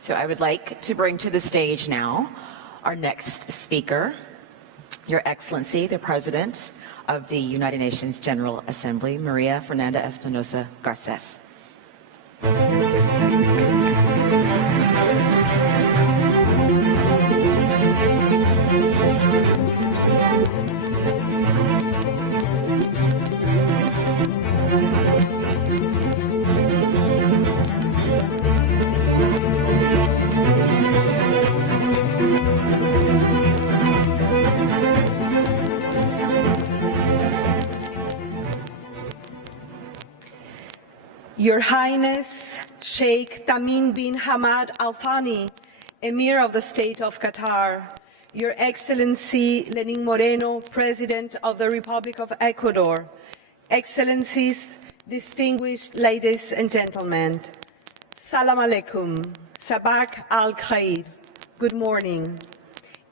So I would like to bring to the stage now our next speaker, Your Excellency, the President of the United Nations General Assembly, Maria Fernanda Espinosa Garcés. Your Highness Sheikh Tamim bin Hamad Al Thani, Emir of the State of Qatar, Your Excellency Lenín Moreno, President of the Republic of Ecuador, Excellencies, distinguished ladies and gentlemen, Salam alaikum, Sabak al Khair, good morning.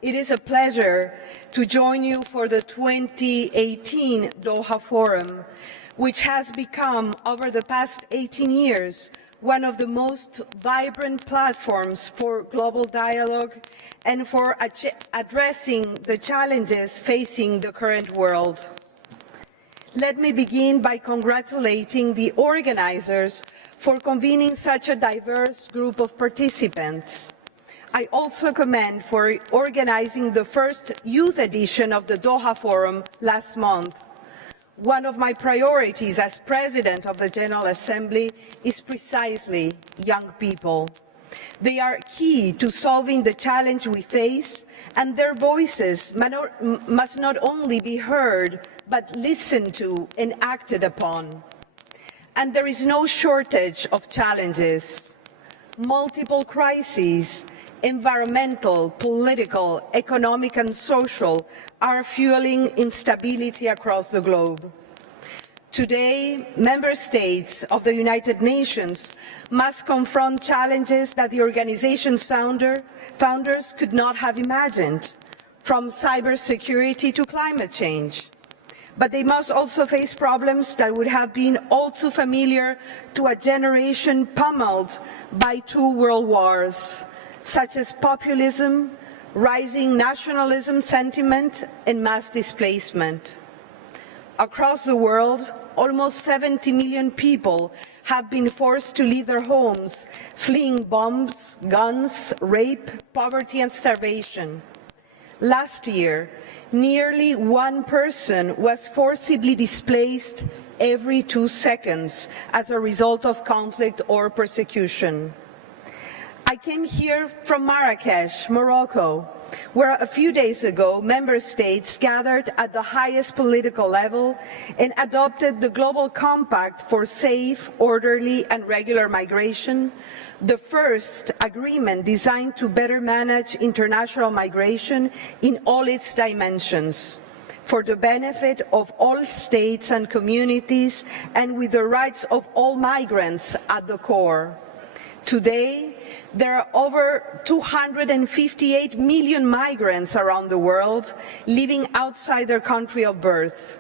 It is a pleasure to join you for the 2018 Doha Forum, which has become, over the past 18 years, one of the most vibrant platforms for global dialogue and for addressing the challenges facing the current world. Let me begin by congratulating the organizers for convening such a diverse group of participants. I also commend for organizing the first youth edition of the Doha Forum last month. One of my priorities as President of the General Assembly is precisely young people. They are key to solving the challenge we face, and their voices must not only be heard, but listened to and acted upon. And there is no shortage of challenges. Multiple crises, environmental, political, economic and social, are fueling instability across the globe. Today, member states of the United Nations must confront challenges that the organization's founders could not have imagined, from cybersecurity to climate change. But they must also face problems that would have been all too familiar to a generation pummeled by 2 world wars, such as populism, rising nationalism sentiment, and mass displacement. Across the world, almost 70 million people have been forced to leave their homes, fleeing bombs, guns, rape, poverty, and starvation. Last year, nearly 1 person was forcibly displaced every 2 seconds as a result of conflict or persecution. I came here from Marrakesh, Morocco, where a few days ago member states gathered at the highest political level and adopted the Global Compact for Safe, Orderly and Regular Migration, the first agreement designed to better manage international migration in all its dimensions, for the benefit of all states and communities and with the rights of all migrants at the core. Today, there are over 258 million migrants around the world living outside their country of birth.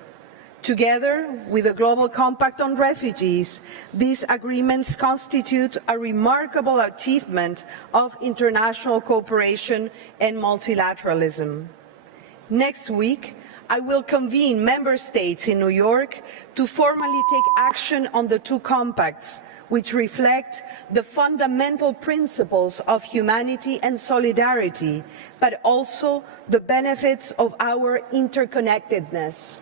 Together with the Global Compact on Refugees, these agreements constitute a remarkable achievement of international cooperation and multilateralism. Next week, I will convene member states in New York to formally take action on the 2 compacts, which reflect the fundamental principles of humanity and solidarity, but also the benefits of our interconnectedness.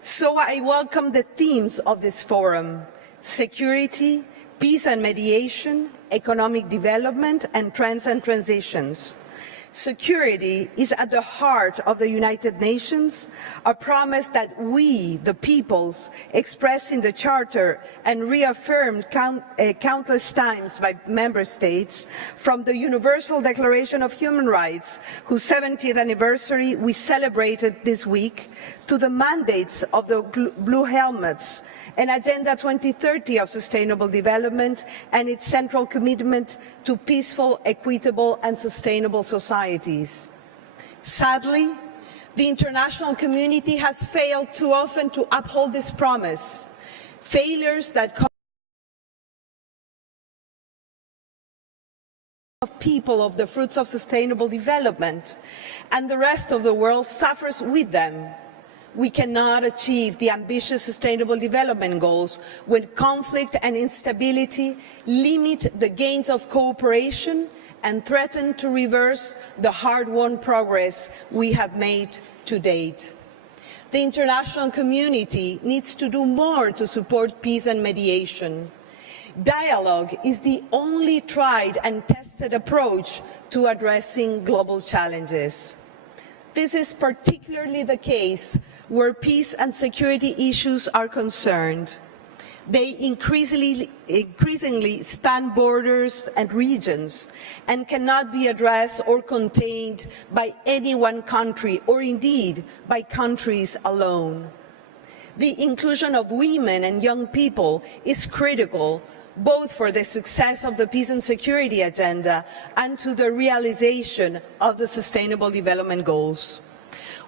So I welcome the themes of this forum: security, peace and mediation, economic development, and trends and transitions. Security is at the heart of the United Nations, a promise that we, the peoples, expressed in the Charter and reaffirmed countless times by member states, from the Universal Declaration of Human Rights, whose 70th anniversary we celebrated this week, to the mandates of the Blue Helmets and Agenda 2030 of Sustainable Development and its central commitment to peaceful, equitable and sustainable societies. Sadly, the international community has failed too often to uphold this promise, failures that of people of the fruits of sustainable development, and the rest of the world suffers with them. We cannot achieve the ambitious sustainable development goals when conflict and instability limit the gains of cooperation and threaten to reverse the hard-won progress we have made to date. The international community needs to do more to support peace and mediation. Dialogue is the only tried and tested approach to addressing global challenges. This is particularly the case where peace and security issues are concerned. They increasingly span borders and regions and cannot be addressed or contained by any one country or indeed by countries alone. The inclusion of women and young people is critical both for the success of the peace and security agenda and to the realization of the Sustainable Development Goals.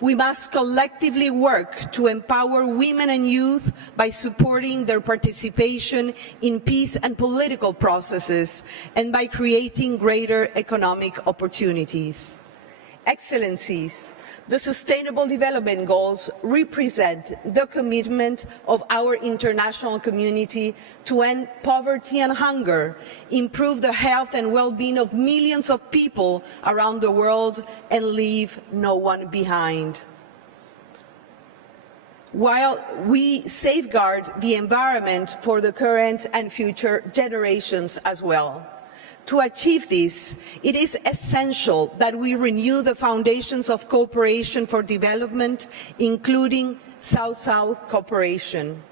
We must collectively work to empower women and youth by supporting their participation in peace and political processes and by creating greater economic opportunities. Excellencies, the Sustainable Development Goals represent the commitment of our international community to end poverty and hunger, improve the health and well-being of millions of people around the world, and leave no one behind. While we safeguard the environment for the current and future generations as well. To achieve this, it is essential that we renew the foundations of cooperation for development, including South-South cooperation.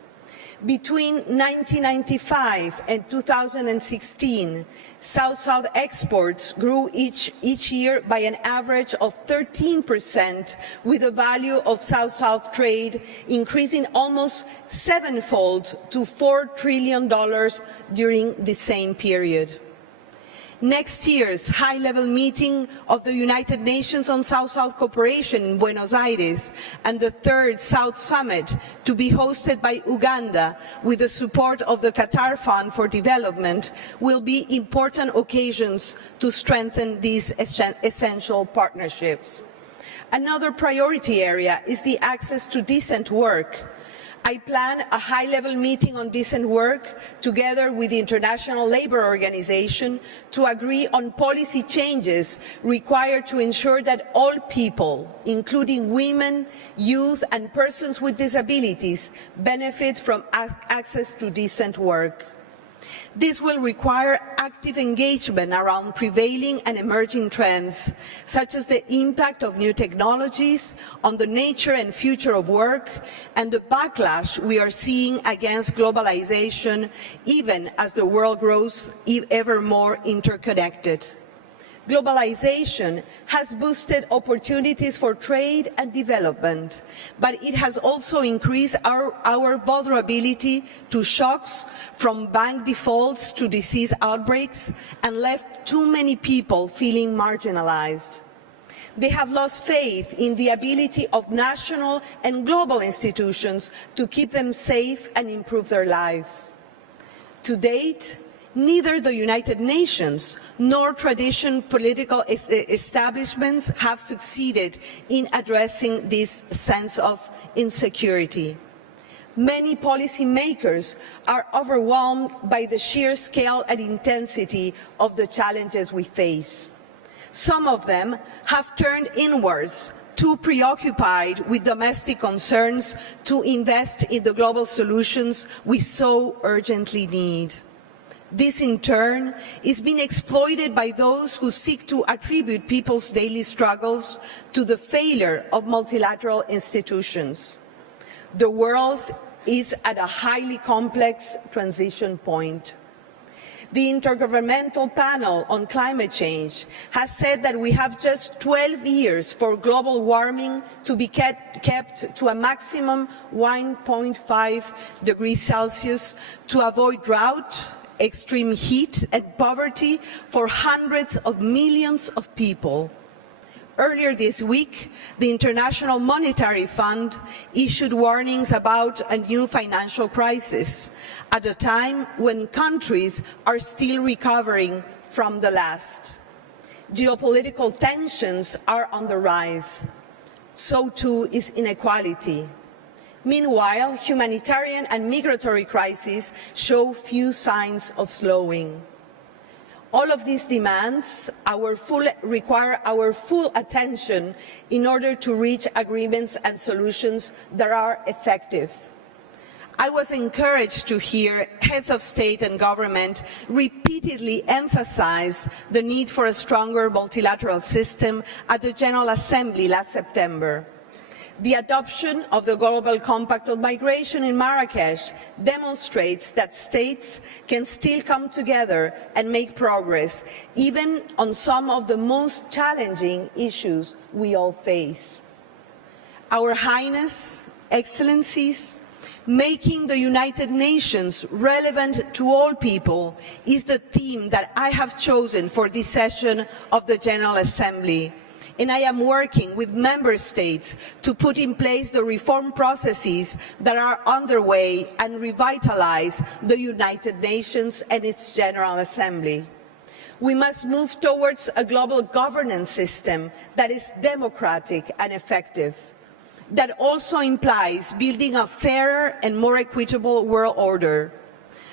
Between 1995 and 2016, South-South exports grew each year by an average of 13%, with the value of South-South trade increasing almost sevenfold to $4 trillion during the same period. Next year's high-level meeting of the United Nations on South-South cooperation in Buenos Aires and the third South Summit to be hosted by Uganda with the support of the Qatar Fund for Development will be important occasions to strengthen these essential partnerships. Another priority area is the access to decent work. I plan a high-level meeting on decent work together with the International Labour Organization to agree on policy changes required to ensure that all people, including women, youth and persons with disabilities, benefit from access to decent work. This will require active engagement around prevailing and emerging trends, such as the impact of new technologies on the nature and future of work and the backlash we are seeing against globalization, even as the world grows ever more interconnected. Globalization has boosted opportunities for trade and development, but it has also increased our vulnerability to shocks, from bank defaults to disease outbreaks, and left too many people feeling marginalized. They have lost faith in the ability of national and global institutions to keep them safe and improve their lives. To date, neither the United Nations nor traditional political establishments have succeeded in addressing this sense of insecurity. Many policymakers are overwhelmed by the sheer scale and intensity of the challenges we face. Some of them have turned inwards, too preoccupied with domestic concerns to invest in the global solutions we so urgently need. This, in turn, is being exploited by those who seek to attribute people's daily struggles to the failure of multilateral institutions. The world is at a highly complex transition point. The Intergovernmental Panel on Climate Change has said that we have just 12 years for global warming to be kept to a maximum 1.5 degrees Celsius to avoid drought, extreme heat and poverty for hundreds of millions of people. Earlier this week, the International Monetary Fund issued warnings about a new financial crisis at a time when countries are still recovering from the last. Geopolitical tensions are on the rise. So too is inequality. Meanwhile, humanitarian and migratory crises show few signs of slowing. All of these demands require our full attention in order to reach agreements and solutions that are effective. I was encouraged to hear heads of state and government repeatedly emphasize the need for a stronger multilateral system at the General Assembly last September. The adoption of the Global Compact on Migration in Marrakesh demonstrates that states can still come together and make progress, even on some of the most challenging issues we all face. Our Highness, Excellencies, making the United Nations relevant to all people is the theme that I have chosen for this session of the General Assembly. And I am working with member states to put in place the reform processes that are underway and revitalize the United Nations and its General Assembly. We must move towards a global governance system that is democratic and effective. That also implies building a fairer and more equitable world order.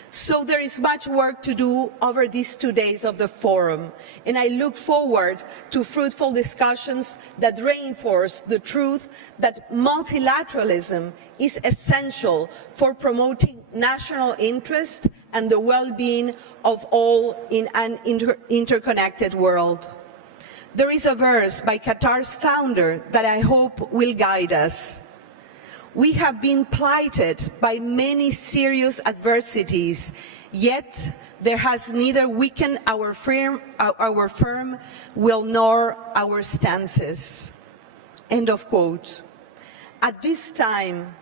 So there is much work to do over these 2 days of the forum, and I look forward to fruitful discussions that reinforce the truth that multilateralism is essential for promoting national interest and the well-being of all in an interconnected world. There is a verse by Qatar's founder that I hope will guide us. We have been plighted by many serious adversities, yet there has neither weakened our firm will nor our stances. End of quote. At this time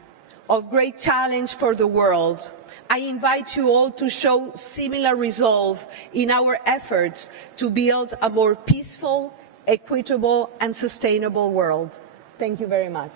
of great challenge for the world, I invite you all to show similar resolve in our efforts to build a more peaceful, equitable and sustainable world. Thank you very much.